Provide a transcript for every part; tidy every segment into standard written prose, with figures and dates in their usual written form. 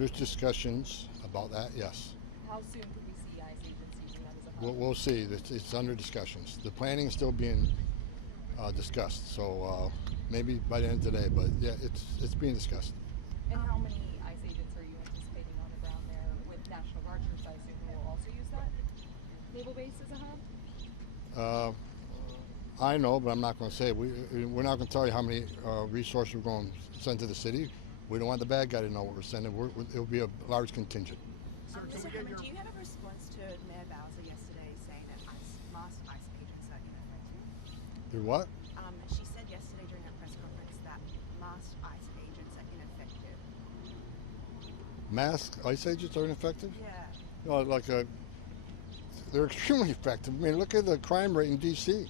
There's discussions about that, yes. How soon could we see ICE agents using that as a hub? We'll see. It's under discussions. The planning is still being discussed, so maybe by the end of today, but yeah, it's being discussed. And how many ICE agents are you anticipating on the ground there with National Guard troops, I assume, who will also use that naval base as a hub? I know, but I'm not going to say it. We're not going to tell you how many resources we're going to send to the city. We don't want the bad guy to know what we're sending. It'll be a large contingent. Sir, do you have a response to Mayor Bowser yesterday saying that masked ICE agents are ineffective? They're what? She said yesterday during that press conference that masked ICE agents are ineffective. Masked ICE agents are ineffective? Yeah. They're extremely effective. I mean, look at the crime rate in D.C.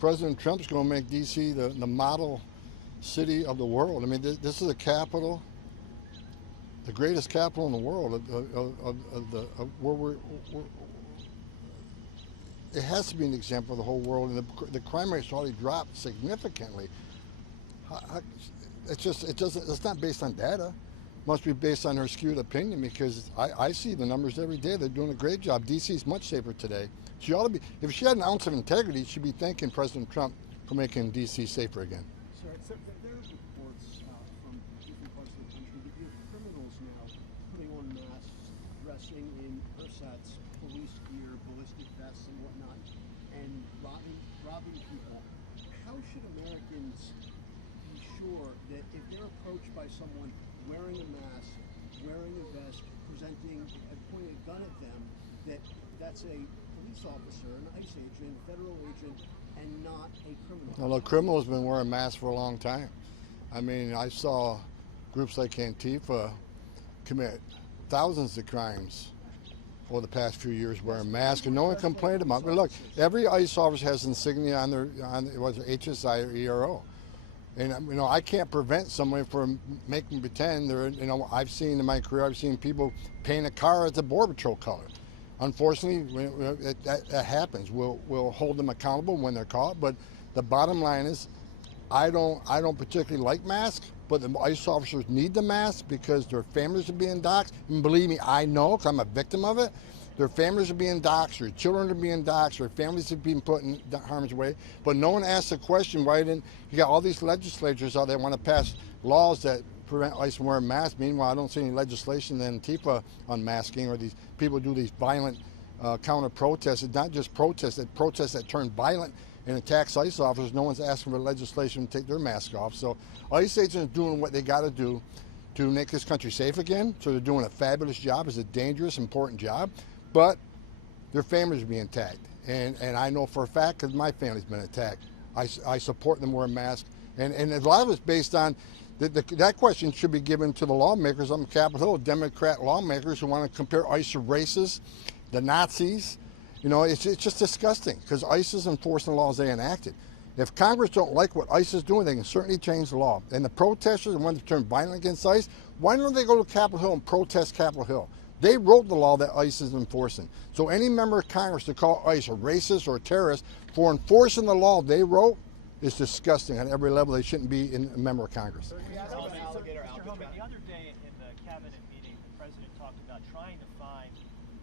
President Trump's going to make D.C. the model city of the world. I mean, this is a capital, the greatest capital in the world it has to be an example of the whole world, and the crime rate's already dropped significantly. It's not based on data. It must be based on her skewed opinion, because I see the numbers every day. They're doing a great job. D.C. is much safer today. She ought to be. If she had an ounce of integrity, she'd be thanking President Trump for making D.C. safer again. Sir, there are reports from different parts of the country that you have criminals now putting on masks, dressing in versats, police gear, ballistic vests, and whatnot, and robbing people. How should Americans be sure that if they're approached by someone wearing a mask, wearing a vest, presenting and pointing a gun at them, that's a police officer, an ICE agent, federal agent, and not a criminal? Well, the criminal's been wearing masks for a long time. I mean, I saw groups like Antifa commit thousands of crimes over the past few years wearing masks, and no one complained about it. But look, every ICE officer has insignia on whether HSI or ERO. And I can't prevent someone from making pretend they're. I've seen in my career, I've seen people paint a car as a Border Patrol color. Unfortunately, that happens. We'll hold them accountable when they're caught. But the bottom line is, I don't particularly like masks, but the ICE officers need the mask because their families are being doxxed. And believe me, I know, because I'm a victim of it. Their families are being doxxed, their children are being doxxed, their families are being put in harm's way. But no one asks the question, why didn't you got all these legislators out there want to pass laws that prevent ICE from wearing masks? Meanwhile, I don't see any legislation in Antifa on masking, or these people do these violent counter protests. It's not just protests that turn violent and attacks ICE officers. No one's asking for legislation to take their mask off. So ICE agents are doing what they got to do to make this country safe again. So they're doing a fabulous job. It's a dangerous, important job. But their families are being attacked. And I know for a fact, because my family's been attacked. I support them wearing masks. And a lot of it's based on, that question should be given to the lawmakers on Capitol Hill, Democrat lawmakers who want to compare ICE to racists, the Nazis. It's just disgusting, because ICE is enforcing the laws they enacted. If Congress don't like what ICE is doing, they can certainly change the law. And the protesters, the ones that turn violent against ICE, why don't they go to Capitol Hill and protest Capitol Hill? They wrote the law that ICE is enforcing. So any member of Congress to call ICE a racist or a terrorist for enforcing the law they wrote is disgusting on every level. They shouldn't be a member of Congress. Mr. Homan, the other day in the cabinet meeting, the president talked about trying to find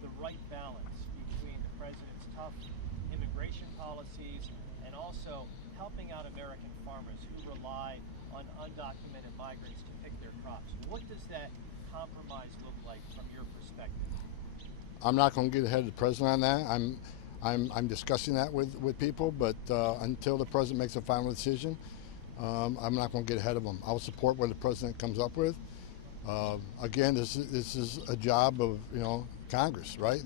the right balance between the president's tough immigration policies and also helping out American farmers who rely on undocumented migrants to pick their crops. What does that compromise look like from your perspective? I'm not going to get ahead of the president on that. I'm discussing that with people, but until the president makes a final decision, I'm not going to get ahead of him. I'll support what the president comes up with. Again, this is a job of Congress, right?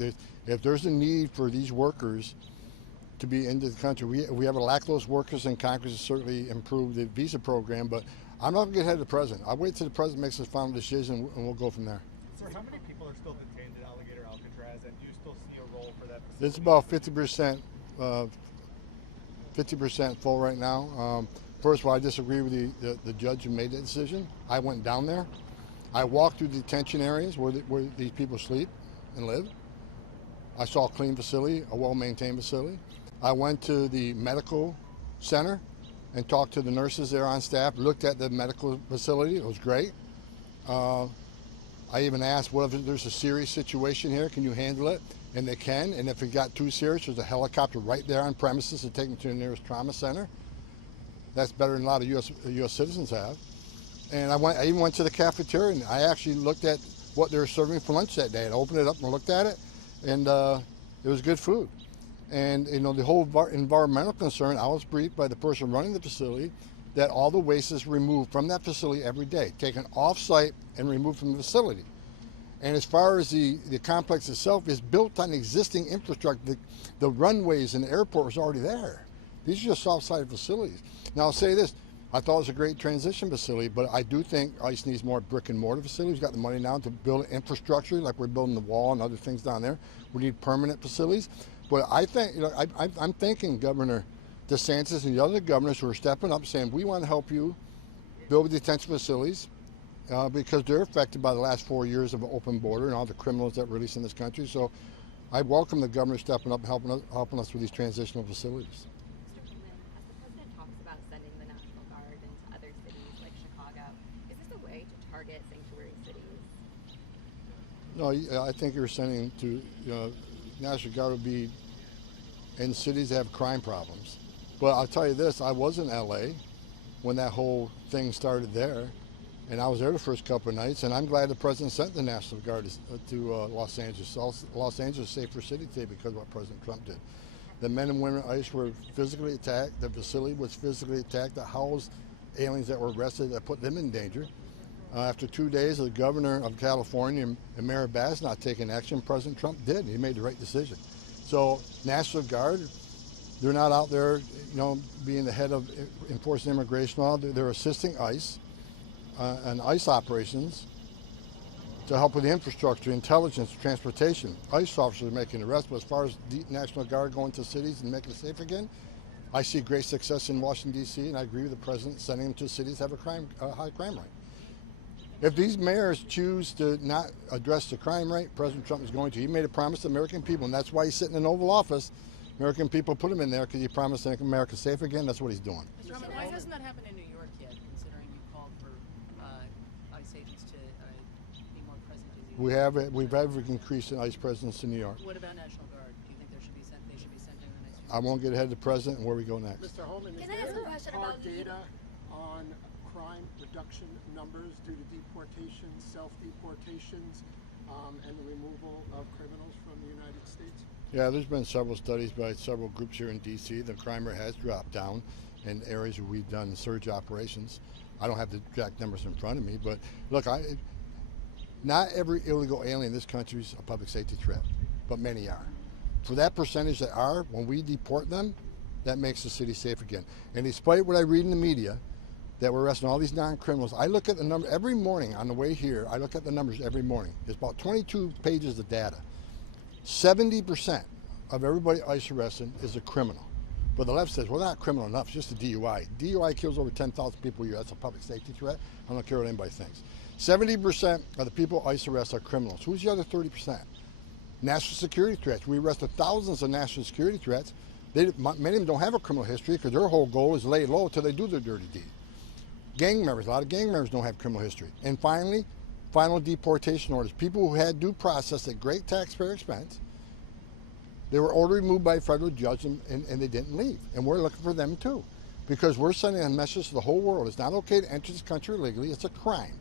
If there's a need for these workers to be into the country, we have a lack of those workers, and Congress has certainly improved the visa program, but I'm not going to get ahead of the president. I'll wait till the president makes his final decision, and we'll go from there. Sir, how many people are still detained at Alligator Alcatraz, and do you still see a role for that facility? It's about 50% full right now. First of all, I disagree with the judge who made that decision. I went down there. I walked through detention areas where these people sleep and live. I saw a clean facility, a well-maintained facility. I went to the medical center and talked to the nurses there on staff, looked at the medical facility. It was great. I even asked, what if there's a serious situation here? Can you handle it? And they can. And if it got too serious, there's a helicopter right there on premises to take them to the nearest trauma center. That's better than a lot of U.S. citizens have. And I even went to the cafeteria, and I actually looked at what they were serving for lunch that day. I opened it up and looked at it, and it was good food. And you know, the whole environmental concern, I was briefed by the person running the facility that all the waste is removed from that facility every day, taken off-site and removed from the facility. And as far as the complex itself is built on existing infrastructure, the runways and the airport was already there. These are just off-site facilities. Now I'll say this, I thought it was a great transition facility, but I do think ICE needs more brick and mortar facilities. We've got the money now to build infrastructure, like we're building the wall and other things down there. We need permanent facilities. But I think, you know, I'm thanking Governor DeSantis and the other governors who are stepping up saying, we want to help you build detention facilities because they're affected by the last 4 years of an open border and all the criminals that release in this country. So I welcome the governor stepping up and helping us with these transitional facilities. Mr. Homan, as the president talks about sending the National Guard into other cities like Chicago, is this a way to target sanctuary cities? No, I think you're sending to, you know, National Guard would be in cities that have crime problems. But I'll tell you this, I was in LA when that whole thing started there, and I was there the first couple of nights, and I'm glad the president sent the National Guard to Los Angeles. Los Angeles is a safer city today because of what President Trump did. The men and women at ICE were physically attacked, the facility was physically attacked, that housed aliens that were arrested, that put them in danger. After 2 days, the governor of California and Mayor Bass not taking action, President Trump did. He made the right decision. So National Guard, they're not out there, you know, being the head of enforcing immigration law. They're assisting ICE and ICE operations to help with the infrastructure, intelligence, transportation. ICE officers are making arrests, but as far as the National Guard going to cities and making it safe again, I see great success in Washington, D.C., and I agree with the president sending them to cities that have a high crime rate. If these mayors choose to not address the crime rate, President Trump is going to. He made a promise to American people, and that's why he's sitting in the Oval Office. American people put him in there because he promised to make America safe again. That's what he's doing. Mr. Homan, why hasn't that happened in New York yet, considering you called for ICE agents to be more present as you We've had an increase in ICE presence in New York. What about National Guard? Do you think they should be sent in the next few I won't get ahead of the president and where we go next. Mr. Homan, is Can I ask a there question hard about data on crime reduction numbers due to deportations, self-deportations, and the removal of criminals from the United States? Yeah, there's been several studies by several groups here in D.C. The crime rate has dropped down in areas where we've done surge operations. I don't have the exact numbers in front of me, but look, not every illegal alien in this country is a public safety threat, but many are. For that percentage that are, when we deport them, that makes the city safe again. And despite what I read in the media, that we're arresting all these non-criminals, I look at the number every morning on the way here. I look at the numbers every morning. There's about 22 pages of data. 70% of everybody ICE arrested is a criminal. But the left says, well, not criminal enough, it's just a DUI. DUI kills over 10,000 people a year. That's a public safety threat. I don't care what anybody thinks. 70% of the people ICE arrest are criminals. Who's the other 30%? National security threats. We arrested thousands of national security threats. Many of them don't have a criminal history because their whole goal is lay low until they do their dirty deed. Gang members, a lot of gang members don't have criminal history. And finally, final deportation orders. People who had due process at great taxpayer expense, they were ordered removed by a federal judge and they didn't leave. And we're looking for them too. Because we're sending a message to the whole world. It's not okay to enter this country illegally. It's a crime.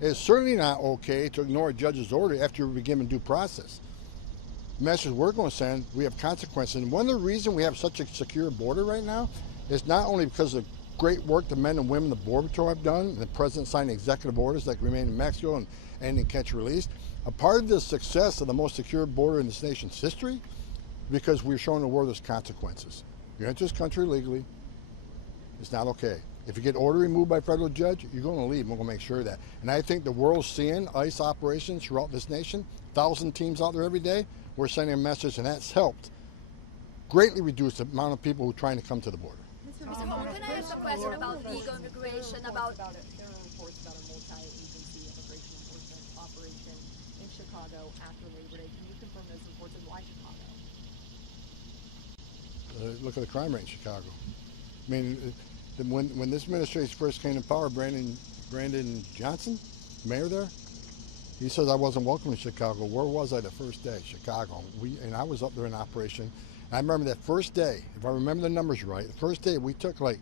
It's certainly not okay to ignore a judge's order after you've been given due process. The message we're going to send, we have consequences. And one of the reasons we have such a secure border right now is not only because of great work the men and women the Border Patrol have done, and the president signed executive orders like remain in Mexico and in catch and release. A part of the success of the most secure border in this nation's history, because we're showing the world there's consequences. You enter this country illegally, it's not okay. If you get order removed by a federal judge, you're going to leave. We're going to make sure of that. And I think the world's seeing ICE operations throughout this nation, 1,000 teams out there every day. We're sending a message, and that's helped greatly reduce the amount of people who are trying to come to the border. Mr. Homan, can I ask a question about legal immigration, about There are reports about a multi-agency immigration enforcement operation in Chicago after Labor Day. Can you confirm those reports and why Chicago? Look at the crime rate in Chicago. I mean, when this administration first came to power, Brandon Johnson, mayor there, He says I wasn't welcome in Chicago. Where was I the first day? Chicago. And I was up there in operation. I remember that first day, if I remember the numbers right, the first day we took like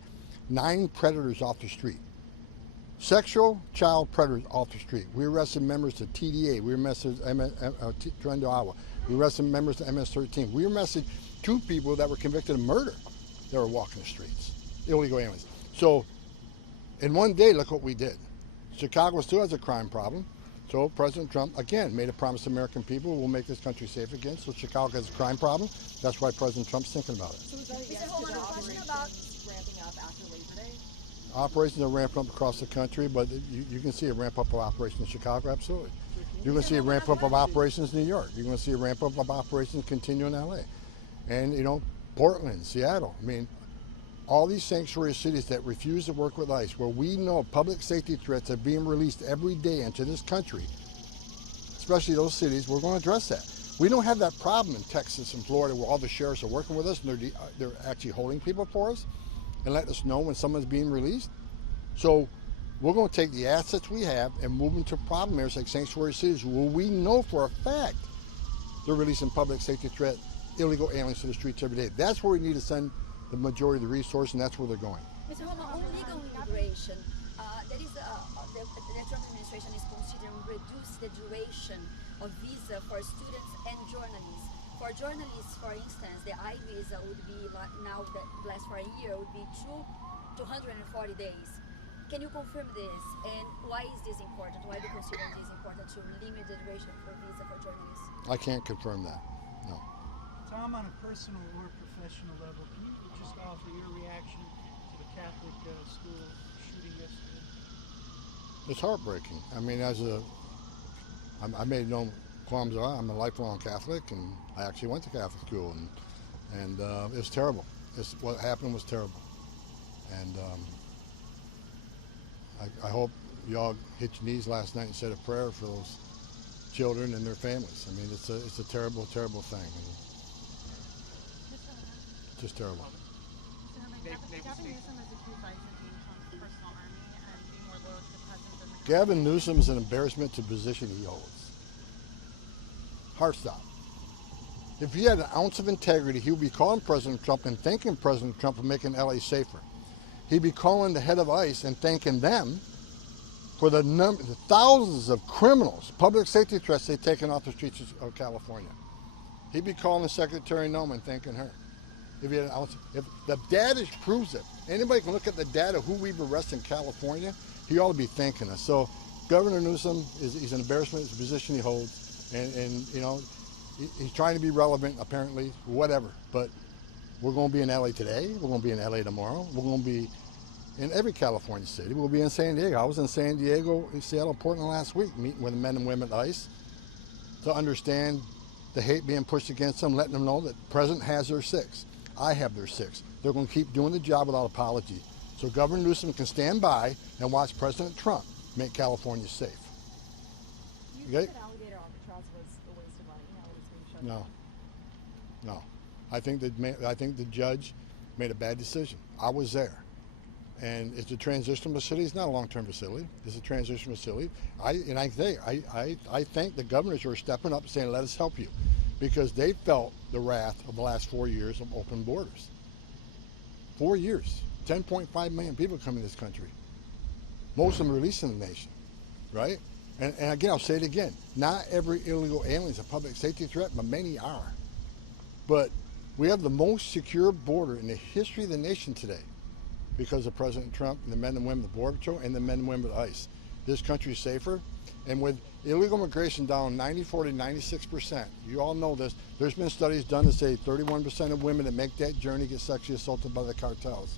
9 predators off the street. Sexual child predators off the street. We arrested members of TDA. We arrested Trendo Iowa. We arrested members of MS-13. We arrested 2 people that were convicted of murder that were walking the streets. Illegal aliens. So in one day, look what we did. Chicago still has a crime problem. So President Trump, again, made a promise to American people, we'll make this country safe again. So Chicago has a crime problem. That's why President Trump's thinking about it. So is that a yes Mr. Homan, to the a question operations about- ramping up after Labor Day? Operations are ramping up across the country, but you can see a ramp up of operations in Chicago, absolutely. You're going to see a ramp up of operations in New York. You're going to see a ramp up of operations continue in LA. And, Portland, Seattle. I mean, all these sanctuary cities that refuse to work with ICE, where we know public safety threats are being released every day into this country, especially those cities, we're going to address that. We don't have that problem in Texas and Florida where all the sheriffs are working with us and they're actually holding people for us and letting us know when someone's being released. So we're going to take the assets we have and move them to problem areas like sanctuary cities where we know for a fact they're releasing public safety threat, illegal aliens to the streets every day. That's where we need to send the majority of the resources, and that's where they're going. Mr. Homan, on legal immigration, the Trump administration is considering reduce the duration of visa for students and journalists. For journalists, for instance, the I visa would be now that lasts for a year would be 240 days. Can you confirm this? And why is this important? Why do you consider this important to limit the duration for visa for journalists? I can't confirm that. No. Tom, on a personal or professional level, can you just offer your reaction to the Catholic school shooting yesterday? It's heartbreaking. I mean, I made no qualms about it. I'm a lifelong Catholic, and I actually went to Catholic school, and it's terrible. What happened was terrible, and I hope y'all hit your knees last night and said a prayer for those children and their families. I mean, it's a terrible, terrible thing. Just terrible. Gavin Newsom is an embarrassment to the position he holds. Heart stop. If he had an ounce of integrity, he would be calling President Trump and thanking President Trump for making LA safer. He'd be calling the head of ICE and thanking them for the thousands of criminals, public safety threats they've taken off the streets of California. He'd be calling the Secretary Noem and thanking her. If the data proves it, anybody can look at the data who we've arrested in California, he ought to be thanking us. So Governor Newsom he's an embarrassment to the position he holds, and he's trying to be relevant apparently, whatever. But we're going to be in LA today. We're going to be in LA tomorrow. We're going to be in every California city. We'll be in San Diego. I was in San Diego, Seattle, Portland last week, meeting with the men and women at ICE to understand the hate being pushed against them, letting them know that the president has their 6. I have their 6. They're going to keep doing the job without apology. So Governor Newsom can stand by and watch President Trump make California safe. Do you think that alligator Alcatraz was a waste of money? How it was being shut down? No. I think the judge made a bad decision. I was there. And it's a transitional facility. It's not a long-term facility. It's a transitional facility. I thank the governors who are stepping up and saying, let us help you. Because they felt the wrath of the last 4 years of open borders. 4 years. 10.5 million people come in this country. Most of them released in the nation, right? And again, I'll say it again. Not every illegal alien is a public safety threat, but many are. But we have the most secure border in the history of the nation today because of President Trump and the men and women of the Border Patrol and the men and women of ICE. This country is safer. And with illegal immigration down 94 to 96%, you all know this, there's been studies done to say 31% of women that make that journey get sexually assaulted by the cartels.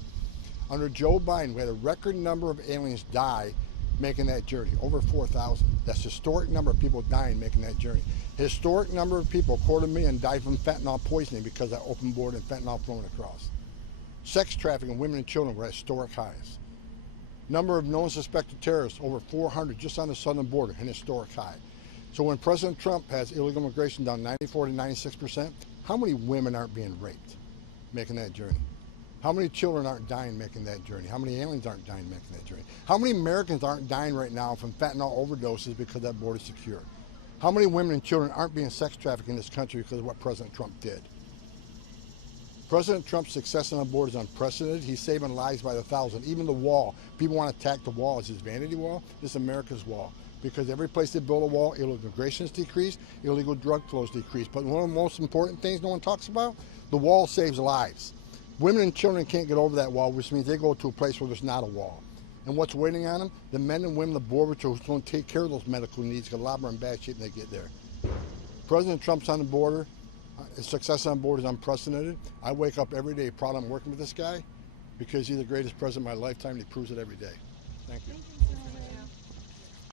Under Joe Biden, we had a record number of aliens die making that journey, over 4,000. That's a historic number of people dying making that journey. Historic number of people, 250,000, died from fentanyl poisoning because of that open border and fentanyl flowing across. Sex trafficking of women and children were at historic highs. Number of known suspected terrorists, over 400 just on the southern border, an historic high. So when President Trump has illegal immigration down 94 to 96%, how many women aren't being raped making that journey? How many children aren't dying making that journey? How many aliens aren't dying making that journey? How many Americans aren't dying right now from fentanyl overdoses because that border is secure? How many women and children aren't being sex trafficked in this country because of what President Trump did? President Trump's success on the border is unprecedented. He's saving lives by the thousand. Even the wall. People want to attack the wall as his vanity wall. This is America's wall. Because every place they build a wall, illegal immigration is decreased, illegal drug flows decrease. But one of the most important things no one talks about, the wall saves lives. Women and children can't get over that wall, which means they go to a place where there's not a wall. And what's waiting on them? The men and women, the border patrol, who's going to take care of those medical needs, because a lot of them are in bad shape when they get there. President Trump's on the border. His success on board is unprecedented. I wake up every day proud I'm working with this guy because he's the greatest president of my lifetime, and he proves it every day. Thank you.